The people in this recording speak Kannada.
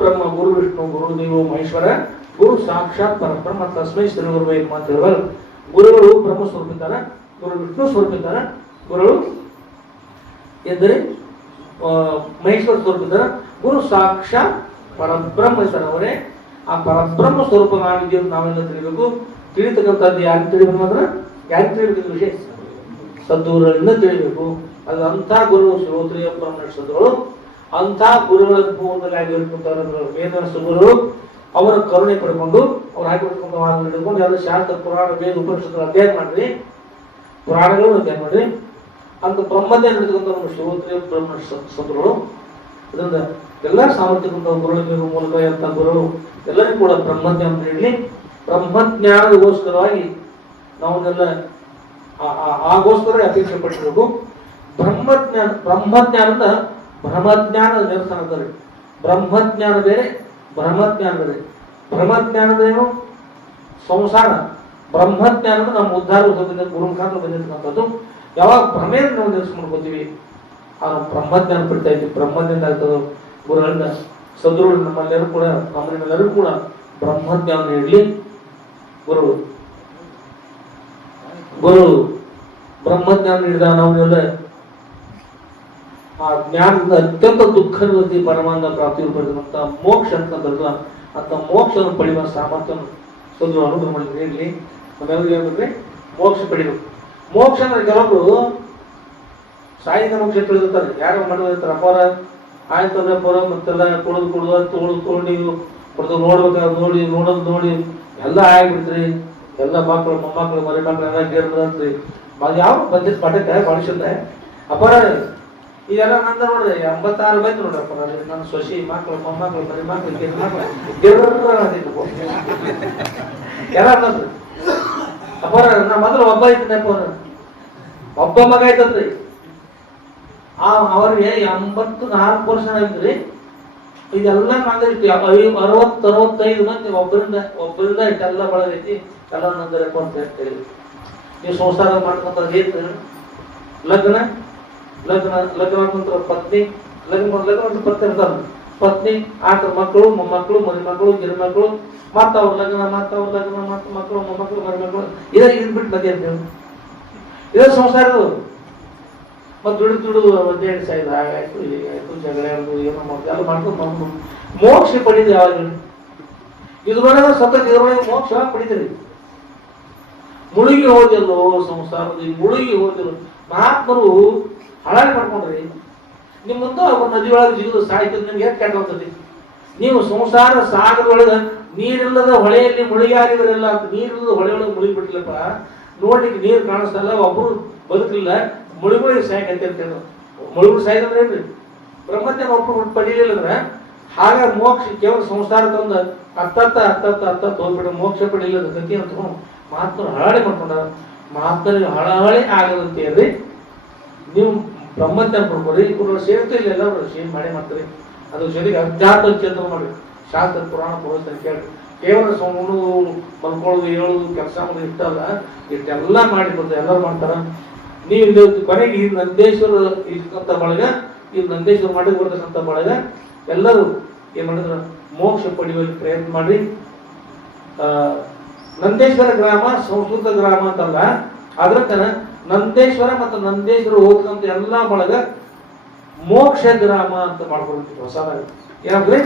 ಬ್ರಹ್ಮ, ಗುರು ವಿಷ್ಣು, ಗುರು ದೇವ, ಮಹೇಶ್ವರ, ಗುರು ಸಾಕ್ಷಾತ್ ಪರಬ್ರಹ್ಮ ತಸ್ಮೈ ಶ್ರೀ ಗುರುವೇ ಅಂತ ಹೇಳುವಾಗ ಗುರುಗಳು ಬ್ರಹ್ಮ ಸ್ವರೂಪ ಇದ್ದಾರೆ ಗುರು ವಿಷ್ಣು ಸ್ವರೂಪ ಇದ್ದಾರೆ ಗುರುಗಳು ಎಂದರೆ ಮಹೇಶ್ವರ ಸ್ವರೂಪ ಇದ್ದಾರೆ ಗುರು ಸಾಕ್ಷಾತ್ ಪರಬ್ರಹ್ಮ, ಸರ್ ಅವರೇ, ಆ ಪರಬ್ರಹ್ಮ ಸ್ವರೂಪ ನಾವಿದೆಯೋ ನಾವೆಲ್ಲ ತಿಳಿಬೇಕು. ತಿಳಿತಕ್ಕಂಥದ್ದು ಯಾರು ತಿಳಿಬೇಕು ಅಂದ್ರೆ ಯಾರು ತಿಳಿಬೇಕು ವಿಷಯ? ಸದ್ಗುರುಗಳಿಂದ ತಿಳಿಬೇಕು. ಅದು ಅಂಥ ಗುರು ಬ್ರಹ್ಮ ಅಂಥ ಗುರುಗಳ ವೇದ ಗುರುಗಳು ಅವರ ಕರುಣೆ ಪಡ್ಕೊಂಡು, ಅವ್ರು ಹಾಕಿರ್ತಕ್ಕಂಥ ವಾದನ ಹಿಡ್ಕೊಂಡು ಯಾವ್ದು ಶಾಸ್ತ್ರ, ಪುರಾಣ, ವೇದ ಉಪನಿಷತ್ತು ಅಧ್ಯಯನ ಮಾಡ್ರಿ ಪುರಾಣಗಳನ್ನು ಅಧ್ಯಯನ ಮಾಡ್ರಿ ಅಂತ ಬ್ರಹ್ಮದೇ ನಡೆದುಕೊಂತ ಒಂದು ಶಿವೋತ್ರಿ ಬ್ರಹ್ಮ ಸದ್ಗುರು ಇದರಿಂದ ಎಲ್ಲ ಸಾಮರ್ಥ್ಯವಂತ ಗುರುಗಳ ಮೂಲಕ ಎಂತ ಗುರು ಎಲ್ಲರಿಗೂ ಕೂಡ ಬ್ರಹ್ಮಜ್ಞಾನ ನೀಡಲಿ ಬ್ರಹ್ಮಜ್ಞಾನಗೋಸ್ಕರವಾಗಿ ನಾವನ್ನೆಲ್ಲ ಆಗೋಸ್ಕರ ಅಪೇಕ್ಷೆ ಪಟ್ಟಿರಬೇಕು ಬ್ರಹ್ಮಜ್ಞಾನ, ಬ್ರಹ್ಮಜ್ಞಾನದ ಬ್ರಹ್ಮಜ್ಞಾನ ನಿರಸನ ಅಂತಾರೆ ಬ್ರಹ್ಮಜ್ಞಾನ ಬೇರೆ ಬ್ರಹ್ಮಜ್ಞಾನ ಬೇರೆ. ಬ್ರಹ್ಮಜ್ಞಾನದೇನು ಸಂಸಾರ. ಬ್ರಹ್ಮಜ್ಞಾನ ನಮ್ಮ ಉದ್ಧಾರ ಬಂದ ಗುರು ಮುಖಾಂತರ ಯಾವಾಗ ಭ್ರಮೆಯನ್ನು ನಾವು ನಿರಸ ಮಾಡ್ಕೋತೀವಿ ಆ ನಾವು ಬ್ರಹ್ಮಜ್ಞಾನ ಪಡಿತಾ ಇದ್ದೀವಿ ಬ್ರಹ್ಮದಿಂದ ಆಗ್ತದೆ. ಗುರುಗಳಿಂದ ಸದೃಢ ನಮ್ಮಲ್ಲೆಲ್ಲರೂ ಕೂಡ ನಮ್ಮನೆಲ್ಲರೂ ಕೂಡ ಬ್ರಹ್ಮಜ್ಞಾನ ನೀಡಲಿ. ಗುರು. ಗುರು, ಬ್ರಹ್ಮಜ್ಞಾನ ನೀಡಿದ ನಾವೆಲ್ಲ ಆ ಜ್ಞಾನದ ಅತ್ಯಂತ ದುಃಖದಲ್ಲಿ ಪರಮಾನಂದ ಪ್ರಾಪ್ತಿ ಮೋಕ್ಷ ಮೋಕ್ಷ ಬರಲ್ಲ ಅಂತ ಮೋಕ್ಷವನ್ನು ಪಡೆಯುವ ಸಾಮರ್ಥ್ಯವನ್ನು ಸದ್ರು ಅನುಗ್ರಹ ಮಾಡಿದ್ರೆ. ಇಲ್ಲಿ ನಮ್ಮೆಲ್ಲರಿಗೂ ಏನಂದ್ರೆ ಮೋಕ್ಷ ಪಡಿಬೇಕು ಮೋಕ್ಷ ಅಂದ್ರೆ ಕೆಲವೊಬ್ರು ಸಾಯಿನ ಮೋಕ್ಷ ತಿಳಿದಿರ್ತಾರೆ. ಯಾರು ಮಾಡಿರ್ತಾರೆ ಅಪಾರ ಆಯ್ತಂದ್ರೆ ಅಪಾರ ಮತ್ತೆಲ್ಲ ಕುಡಿದು ಕುಡಿದು ತೊಳೆದು ತೊಗೊಂಡು ಕುಡಿದು ನೋಡ್ಬೇಕಾದ್ರೆ ನೋಡಿ, ನೋಡೋದು ನೋಡಿ, ಎಲ್ಲ ಆಗಿಬಿಡ್ತ್ರಿ. ಎಲ್ಲ ಮಕ್ಕಳು, ಮೊಮ್ಮಕ್ಕಳು ಮರಿ ಮಕ್ಕಳು ಎಲ್ಲ ಅದು ಯಾವ ಬಂದಿದ್ದು ಪಾಠಕ್ಕೆ ಮನುಷ್ಯ ಅಪಾರ ಇದೆಲ್ಲ ನಂದ ನೋಡ್ರಿ, ಎಂಬತ್ತಾರು ಬಂದ್ ನೋಡ್ರಪ್ಪ ನಾನು ನನ್ನ ಸೊಸಿ ಮಕ್ಕಳು ಮೊಮ್ಮಕ್ಕಳು ಮರಿ ಮಕ್ಕಳು ಕಿರು ಮಕ್ಕಳು. ಎಲ್ಲ ಅನ್ನೋದು ಅಪ್ಪರ ನಾ ಮೊದಲು ಒಬ್ಬ ಇದ್ದನಪ್ಪ ಒಬ್ಬ ಮಗ ಐತಲ್ರಿ ಆ, ಅವ್ರಿಗೆ ಎಂಬತ್ತು ನಾಲ್ಕು ವರ್ಷ ಐತ್ರಿ ಇದೆಲ್ಲ ನಂದಿರ್ತಿ ಅರವತ್ತು, ಅರವತ್ತೈದು ಮಂದಿ ಒಬ್ಬರಿಂದ ಒಬ್ಬರಿಂದ ಇಟ್ಟೆಲ್ಲ ಬಳಗೈತಿ ಎಲ್ಲ ನಂದರಪ್ಪ ಅಂತ ಹೇಳ್ತೀರಿ ನೀವು ಸಂಸಾರ ಮಾಡ್ಕೊಂತ ಲಗ್ನ ಲಗ್ನ ಲಗ್ನ ನಂತರ ಪತ್ನಿ, ಲಗ್ನ ಲಗ್ನ ಪತ್ನಿ ಇರ್ತಾರ ಪತ್ನಿ ಆಟ ಮಕ್ಕಳು, ಮೊಮ್ಮಕ್ಕಳು, ಮರಿಮಕ್ಕಳು ಮಕ್ಕಳು ಗಿರಿ ಮಕ್ಕಳು ಮತ್ತ ಅವ್ರ ಲಗ್ನ ಮತ್ತ ಅವ್ರ ಲಗ್ನ ಮತ್ತ ಮಕ್ಕಳು, ಮೊಮ್ಮಕ್ಕಳು ಮದಿ ಮಕ್ಕಳು ಇದ ಇದ್ ಬಿಟ್ಟು ಮದ್ಯ ಅಂತ ಹೇಳಿ ಇದೇ ಸಂಸಾರ ಇದು ಮತ್ತೆ ದುಡಿದು ದುಡಿದು ಒಂದೆರಡು ಸಾಯ್ದು ಹಾಗೆ ಆಯ್ತು, ಜಗಳ ಆಯ್ತು ಏನೋ ಮಾಡ್ತೀವಿ ಮಾಡ್ಕೊಂಡು ಮೋಕ್ಷ ಪಡಿದ್ರಿ ಯಾವಾಗ ಹೇಳಿ? ಇದ್ರೊಳಗೆ ಸತತ ಇದ್ರೊಳಗೆ ಮೋಕ್ಷ ಪಡಿತೀರಿ? ಮುಳುಗಿ ಹೋದಿಲ್ಲೋ ಸಂಸಾರದಲ್ಲಿ, ಮುಳುಗಿ ಹೋದಿಲ್ಲ ಮಹಾತ್ಮರು ಹಾಳಾಗಿ ಮಾಡ್ಕೊಂಡ್ರಿ. ನಿಮ್ಮಂತೂ ಅವ್ರ ನದಿಯೊಳಗೆ ಜಿಗಿದು ಸಾಯ್ತದ ನಿಮ್ಗೆ ಯಾಕೆ ಕೆಟ್ಟ ನೀವು ಸಂಸಾರ ಸಾಗರದೊಳಗೆ ನೀರಿಲ್ಲದ ಹೊಳೆಯಲ್ಲಿ ಮುಳುಗಿಯಾಗಿದ್ರಲ್ಲ ಅಂತ ನೀರಿಲ್ಲದ ಹೊಳೆಯೊಳಗೆ ಒಳಗೆ ಮುಳುಗಿ ಬಿಟ್ಟಿಲ್ಲಪ್ಪ ನೋಡ್ಲಿಕ್ಕೆ ನೀರು ಕಾಣಿಸ್ತಲ್ಲ ಒಬ್ಬರು ಬದುಕಲಿಲ್ಲ, ಮುಳುಗುಳಿ ಸಾಯಕಂತೆ ಅಂತ ಹೇಳೋದು. ಮುಳುಗು ಸಾಯ್ದಂದ್ರೆ ಏನ್ರಿ? ಬ್ರಹ್ಮಜ್ಞಾನ ಒಬ್ಬರು ಪಡೀಲಿಲ್ಲ ಅಂದ್ರೆ ಹಾಗಾಗಿ ಮೋಕ್ಷ ಕೇವಲ ಸಂಸಾರ ತಂದ ಹತ್ತತ್ತ ಹತ್ತತ್ತ ಹತ್ತತ್ತ ಹೋಗ್ಬಿಟ್ಟು ಮೋಕ್ಷ ಪಡೀಲಿಲ್ಲ ಗತಿ ಅಂತ ಮಾತ್ರ ಹಳಾಳಿ ಮಾಡ್ಕೊಂಡಾರ. ಮಾತ್ರ ಹಳಹಳಿ ಆಗದಂತೇಳಿ ರೀ ನೀವು ಬ್ರಹ್ಮಜ್ಞಾನ ಪಡ್ಕೊರಿ ಗುರುಗಳು ಸೇರ್ತಾ ಇಲ್ಲ ಎಲ್ಲರೂ ಸೇಮ್ ಮಾಡಿ ಮಾಡ್ತಾರೆ. ಅದ್ರ ಜೊತೆಗೆ ಅಧ್ಯಾತ್ಮ ಚಿಂತನೆ ಮಾಡ್ರಿ ಶಾಸ್ತ್ರ, ಪುರಾಣ, ಪುರೋಹಿತ ಕೇಳಿ ಕೇವಲ ಸೋಮನು ಮಲ್ಕೊಳ್ಳೋದು, ಹೇಳೋದು, ಕೆಲಸ ಮಾಡೋದು ಇಷ್ಟಲ್ಲ ಇಷ್ಟೆಲ್ಲ ಮಾಡಿ ಬರ್ತದೆ ಎಲ್ಲರೂ ಮಾಡ್ತಾರ. ನೀವು ಕೊನೆಗೆ ಈ ನಂದೇಶ್ವರ ಇರ್ತಕ್ಕಂಥ ಬಳಗ, ಈ ನಂದೇಶ್ವರ ಮಾಡಿ ಬರ್ತಕ್ಕಂಥ ಬಳಗ, ಎಲ್ಲರೂ ಏನ್ ಮಾಡಿದ್ರ? ಮೋಕ್ಷ ಪಡೆಯುವಲ್ಲಿ ಪ್ರಯತ್ನ ಮಾಡಿ ನಂದೇಶ್ವರ ಗ್ರಾಮ ಸಂಸ್ಕೃತ ಗ್ರಾಮ ಅಂತಲ್ಲ ಅದಕ್ಕೆ ನಂದೇಶ್ವರ ಮತ್ತು ನಂದೇಶ್ವರ ಹೋಗ್ತಕ್ಕಂಥ ಎಲ್ಲಾ ಬಳಗ ಮೋಕ್ಷ ಗ್ರಾಮ ಅಂತ ಮಾಡ್ಕೊಳ್ತೀವಿ ಹೊಸದಾಗಿ. ಏನಂದ್ರೆ